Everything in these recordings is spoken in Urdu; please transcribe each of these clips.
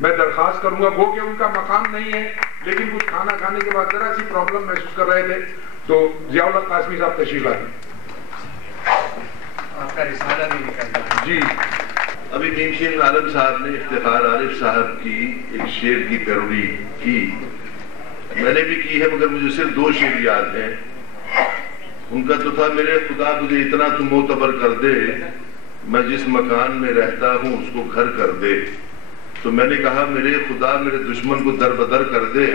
میں درخواست کروں گا، وہ کہ ان کا مقام نہیں ہے لیکن کچھ کھانا کھانے کے بعد ذرا سی پرابلم محسوس کر رہے تھے، تو ضیاء اللہ قاسمی صاحب تشریف لائیں۔ آپ کا رسالہ بھی نکلتا ہے جی۔ ابھی بھیم عالم صاحب نے افتخار عارف صاحب کی ایک شعر کی پیروڈی کی، میں نے بھی کی ہے مگر مجھے صرف 2 شعر یاد ہیں۔ ان کا تو تھا میرے خدا مجھے اتنا تو معتبر کر دے، میں جس مکان میں رہتا ہوں اس کو گھر کر دے۔ تو میں نے کہا میرے خدا میرے دشمن کو در بدر کر دے،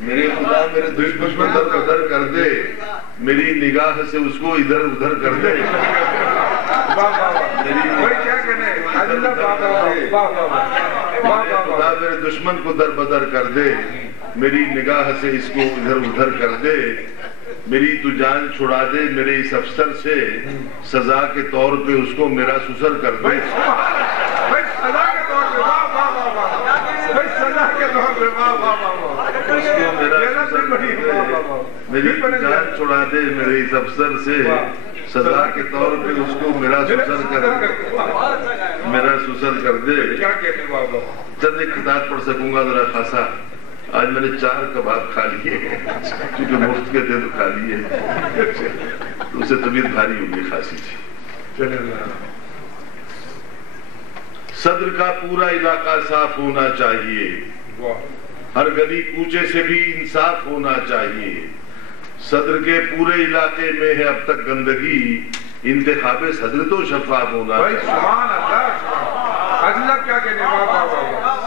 میرے خدا میرے دشمن کو در بدر کر دے، میری نگاہ سے اس کو ادھر ادھر کر دے، خدا میرے دشمن کو در بدر کر دے، میری نگاہ سے اس کو ادھر ادھر کر دے، میری تو جان چھڑا دے میرے اس افسر سے، سزا کے طور پہ اس کو میرا سسر کر دے۔ میری جان چھڑا دے میرے اس افسر سے، سزا کے طور پہ اس کو میرا سسر کر دے، میرا سسر کر دے۔ چند ایک خطاب پڑھ سکوں گا ذرا خاصا۔ آج میں نے 4 کباب کھا لیے کیونکہ مفت کے تھے تو کھا لیے، تو اسے طبیعت بھاری ہوگی خاصی تھی۔ صدر کا پورا علاقہ صاف ہونا چاہیے، ہر گلی کوچے سے بھی انصاف ہونا چاہیے، صدر کے پورے علاقے میں ہے اب تک گندگی، انتخاب صدر تو شفاف ہونا چاہیے۔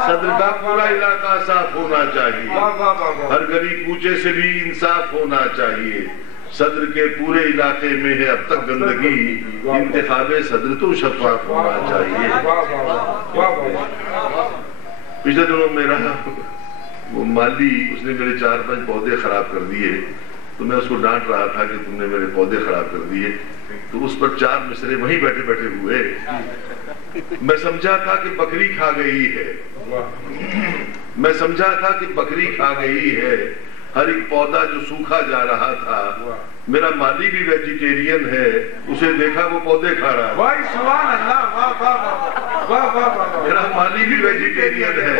صدر کا پورا علاقہ صاف ہونا چاہیے، ہر گلی کوچے سے بھی انصاف ہونا چاہیے، صدر کے پورے علاقے میں ہے اب تک گندگی، انتخاب صدر تو شفاف ہونا چاہیے۔ پچھلے دنوں میرا وہ مالی اس نے میرے 4-5 پودے خراب کر دیے، تو میں اس کو ڈانٹ رہا تھا کہ تم نے میرے پودے خراب کر دیے، تو اس پر 4 مصرے وہیں بیٹھے بیٹھے ہوئے۔ میں سمجھا تھا کہ بکری کھا گئی ہے، میں سمجھا تھا کہ بکری کھا گئی ہے، ہر ایک پودا جو سوکھا جا رہا تھا، میرا مالی بھی ویجیٹیرین ہے، اسے دیکھا وہ پودے کھا رہا تھا، میرا مالی بھی ویجیٹیرین ہے،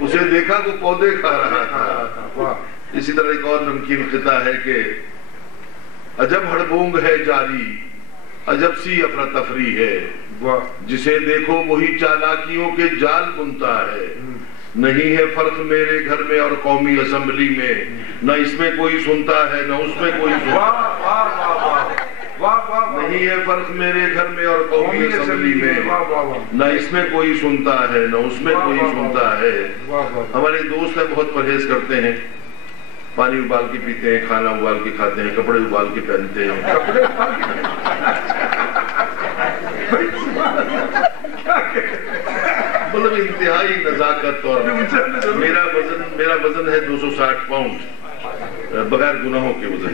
اسے دیکھا وہ پودے کھا رہا تھا۔ اسی طرح ایک اور نمکین خطہ ہے کہ عجب ہڑبونگ ہے جاری، عجب سی افراتفری ہے، جسے دیکھو وہی چالاکیوں کے جال بنتا ہے، نہیں ہے فرق میرے گھر میں اور قومی اسمبلی میں، نہ اس میں کوئی سنتا ہے نہ اس میں کوئی سنتا ہے، نہیں ہے فرق میرے گھر میں اور قومی اسمبلی میں، نہ اس میں کوئی سنتا ہے نہ اس میں کوئی سنتا ہے۔ ہمارے دوست ہیں بہت پرہیز کرتے ہیں، پانی ابال کے پیتے ہیں، کھانا ابال کے کھاتے ہیں، کپڑے ابال کے پہنتے ہیں، مطلب انتہائی نزاکت۔ اور میرا وزن ہے 260 پاؤنڈ بغیر گناہوں کے وزن،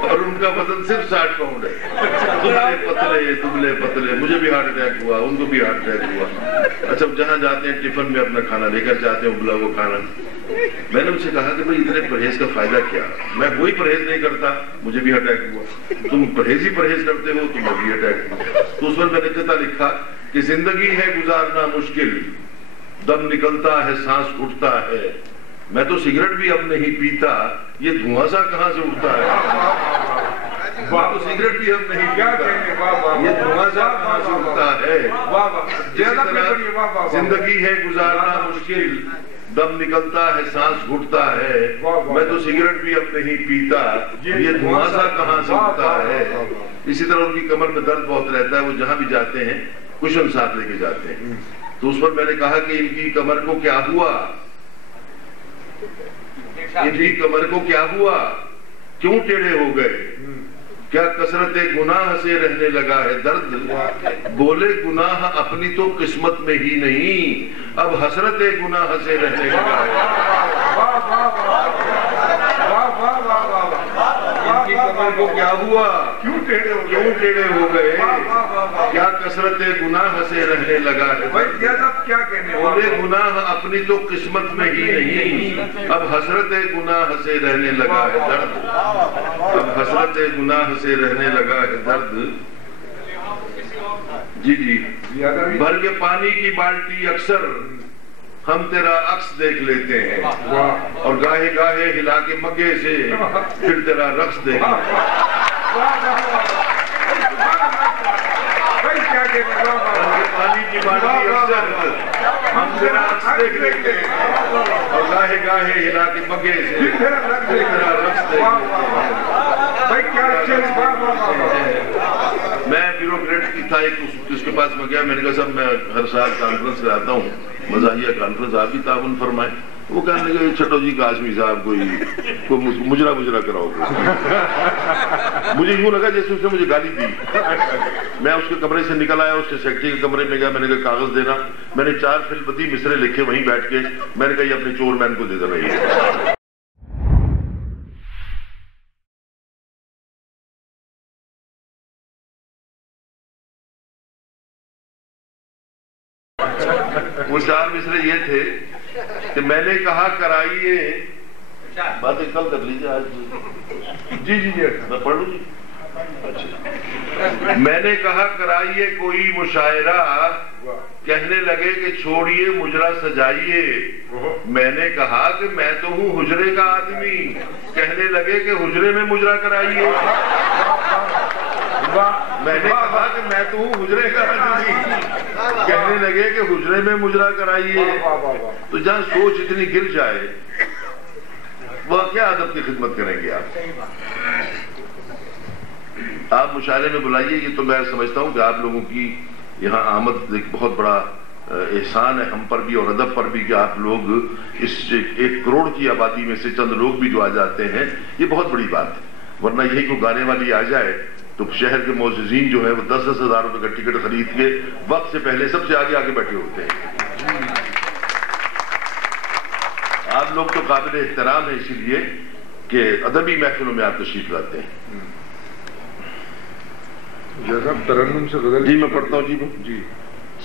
اور ان کا وزن صرف 60 پاؤنڈ ہے، دبلے پتلے۔ مجھے بھی ہارٹ اٹیک ہوا، ان کو بھی ہارٹ اٹیک ہوا۔ اچھا جہاں جاتے ہیں ٹفن میں اپنا کھانا لے کر جاتے ہیں، ابلا وہ کھانا۔ میں نے ان سے کہا کہ بھائی اتنے پرہیز کا فائدہ کیا، میں کوئی پرہیز نہیں کرتا، مجھے بھی اٹیک ہوا، تم پرہیز کرتے ہو تمہیں بھی اٹیک ہوا۔ تو اس پر میں نے قطعہ لکھا کہ زندگی ہے گزارنا مشکل، دم نکلتا ہے سانس اٹھتا ہے، میں تو سگریٹ بھی اب نہیں پیتا، یہ دھواں سا کہاں سے اٹھتا ہے، میں تو سگریٹ بھی اب نہیں پیتا، یہ دھواں سا کہاں سے اٹھتا ہے۔ جس طرح زندگی ہے گزارنا مشکل، دم نکلتا ہے سانس گھٹتا ہے، میں تو سگریٹ بھی اب نہیں پیتا، یہ دھواں سا کہاں سے اٹھتا ہے۔ اسی طرح ان کی کمر میں درد بہت رہتا ہے، وہ جہاں بھی جاتے ہیں کشن ساتھ لے کے جاتے ہیں۔ تو اس پر میں نے کہا کہ ان کی کمر کو کیا ہوا، ان کی کمر کو کیا ہوا، کیوں ٹیڑھے ہو گئے، کیا کثرت گناہ سے رہنے لگا ہے درد، بولے گناہ اپنی تو قسمت میں ہی نہیں، اب حسرت گناہ سے رہنے لگا ہے۔ ان کی کمر کو کیا ہوا، کیوں ٹیڑھے ہو گئے، کیا کثرت گناہ سے رہنے لگا ہے، بولے گناہ اپنی تو قسمت میں ہی نہیں، اب حسرت گناہ سے رہنے لگا ہے درد، اب حسرت گناہ سے رہنے لگا ہے درد۔ جی جی زیادہ بھی بھر کے پانی کی بالٹی اکثر ہم تیرا عکس دیکھ لیتے ہیں واہ اور گاہے گاہے ہلا کے مگے سے پھر تیرا رقص دیکھ لیتے ہیں بھائی کیا کہتے ہیں بھر کے پانی کی بالٹی اکثر ہم تیرا عکس دیکھ لیتے ہیں اور گاہے گاہے ہلا کے مگے سے پھر تیرا رقص دیکھ لیتے ہیں بھائی کیا اچھے میں بیوروکریٹ کی تھا ایک اس کے پاس میں گیا میں نے کہا صاحب میں ہر سال کانفرنس کراتا ہوں مزاحیہ کانفرنس آپ بھی تعاون فرمائیں وہ کہنے لگے چھٹو جی قاسمی صاحب کوئی مجرا کراؤ مجھے یوں لگا جیسے اس نے مجھے گالی دی میں اس کے کمرے سے نکل آیا اس کے سیکرٹری کے کمرے میں گیا میں نے کہا کاغذ دینا میں نے 4 فلبتی مصرے لکھے وہیں بیٹھ کے میں نے کہا یہ اپنے چور مین کو دے دینا یہ وہ 4 مصرے یہ تھے کہ میں نے کہا کرائیے باتیں کل کر لیجیے آج جی جی جی میں پڑھ لوں جی میں نے کہا کرائیے کوئی مشاعرہ کہنے لگے کہ چھوڑیے مجرا سجائیے میں نے کہا کہ میں تو ہوں حجرے کا آدمی کہنے لگے کہ حجرے میں مجرا کرائیے میں نے کہا کہ میں تو ہوں حجرے کا آدمی کہنے لگے کہ حجرے میں مجرا کرائیے تو جہاں سوچ اتنی گر جائے وہ کیا ادب کی خدمت کریں گے آپ مشاعرے میں بلائیے یہ تو میں سمجھتا ہوں کہ آپ لوگوں کی یہاں آمد ایک بہت بڑا احسان ہے ہم پر بھی اور ادب پر بھی کہ آپ لوگ اس 1 کروڑ کی آبادی میں سے چند لوگ بھی جو آ جاتے ہیں یہ بہت بڑی بات ہے ورنہ یہی کوئی گانے والی آ جائے تو شہر کے معززین جو ہے وہ 10-10 ہزار روپے کا ٹکٹ خرید کے وقت سے پہلے سب سے آگے بیٹھے ہوتے ہیں آپ لوگ تو قابل احترام ہیں اسی لیے کہ ادبی محفلوں میں آپ تشریف لاتے ہیں جیسا ترنم سے غزل جی میں پڑھتا ہوں جی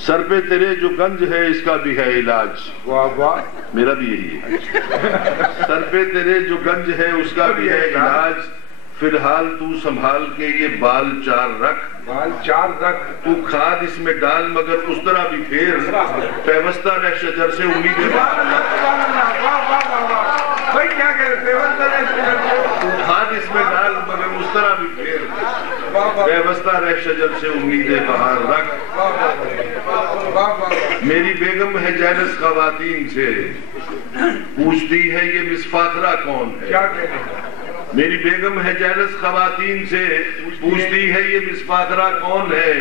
سر پہ تیرے جو گنج ہے اس کا بھی ہے علاج واہ واہ میرا بھی یہی ہے سر پہ تیرے جو گنج ہے اس کا بھی ہے علاج فی الحال تو سنبھال کے یہ بال 4 رکھ تو کھاد اس میں ڈال مگر اس طرح بھی پھیر پیوستہ رہ شجر سے امید کھاد اس میں ڈال مگر اس طرح بھی پھیر پیوستہ رہ شجر سے امید بہار رکھ میری بیگم ہے جیلس خواتین سے پوچھتی ہے یہ مس فاخرہ کون ہے میری بیگم ہے جیلس خواتین سے پوچھتی ہے یہ مس فاخرہ کون ہے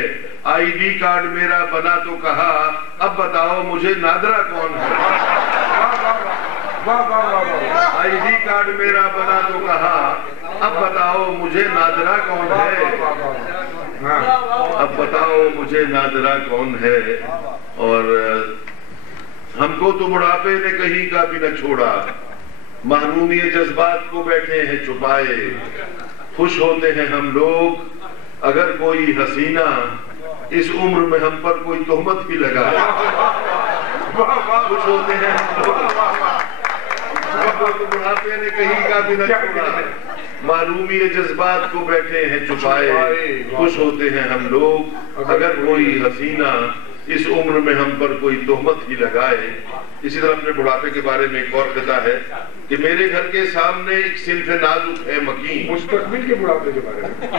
آئی ڈی کارڈ میرا بنا تو کہا اب بتاؤ مجھے نادرہ کون ہے آئی ڈی کارڈ میرا بنا تو کہا اب بتاؤ مجھے نادرہ کون ہے اب بتاؤ مجھے نادرہ کون ہے اور ہم کو تو بڑھاپے نے کہیں کا بھی نہ چھوڑا محرومی جذبات کو بیٹھے ہیں چھپائے خوش ہوتے ہیں ہم لوگ اگر کوئی حسینہ اس عمر میں ہم پر کوئی تہمت بھی لگائے خوش ہوتے ہیں بڑھاپے نے کہیں کا بھی نہ چھوڑا معلومی جذبات کو بیٹھے ہیں چھپائے خوش ہوتے ہیں ہم لوگ اگر کوئی حسینہ اس عمر میں ہم پر کوئی تہمت ہی لگائے اسی طرح اپنے بڑھاپے کے بارے میں ایک اور قطعہ ہے کہ میرے گھر کے سامنے ایک صنف نازک ہے مکین مستقبل کے بڑھاپے کے بارے میں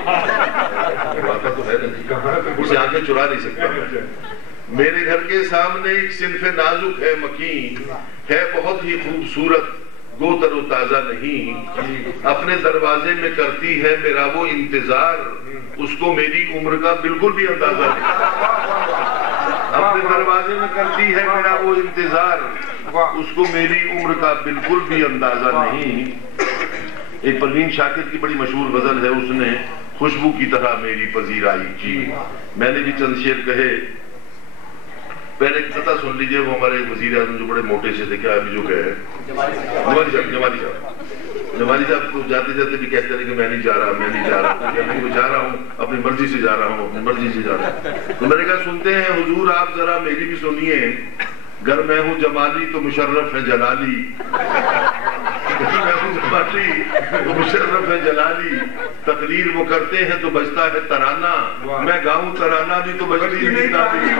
بڑھاپا تو ہے نہیں اسے آنکھیں چرا نہیں سکتا میرے گھر کے سامنے ایک صنف نازک ہے مکین ہے بہت ہی خوبصورت گو تر و تازہ نہیں اپنے دروازے میں کرتی ہے میرا وہ انتظار اس کو میری عمر کا بالکل بھی اندازہ نہیں اپنے دروازے میں کرتی ہے میرا وہ انتظار اس کو میری عمر کا بالکل بھی اندازہ نہیں ایک پروین شاکر کی بڑی مشہور غزل ہے اس نے خوشبو کی طرح میری پذیرائی کی میں نے بھی چند شعر کہے پہلے ایک قطعہ سن لیجئے وہ ہمارے وزیر اعظم جو بڑے موٹے سے تھے کیا ابھی جو کہے جمالی صاحب کو جاتے جاتے بھی کہتے رہے کہ میں نہیں جا رہا میں جا رہا ہوں اپنی مرضی سے جا رہا ہوں تو میں نے کہا سنتے ہیں حضور آپ ذرا میری بھی سنیے گر میں ہوں جمالی تو مشرف ہے جلالی، میں ہوں جمالی تو مشرف ہے جلالی، تقریر وہ کرتے ہیں تو بجتا ہے ترانہ، میں گاؤں ترانہ نہیں تو بجتی نہیں تالی۔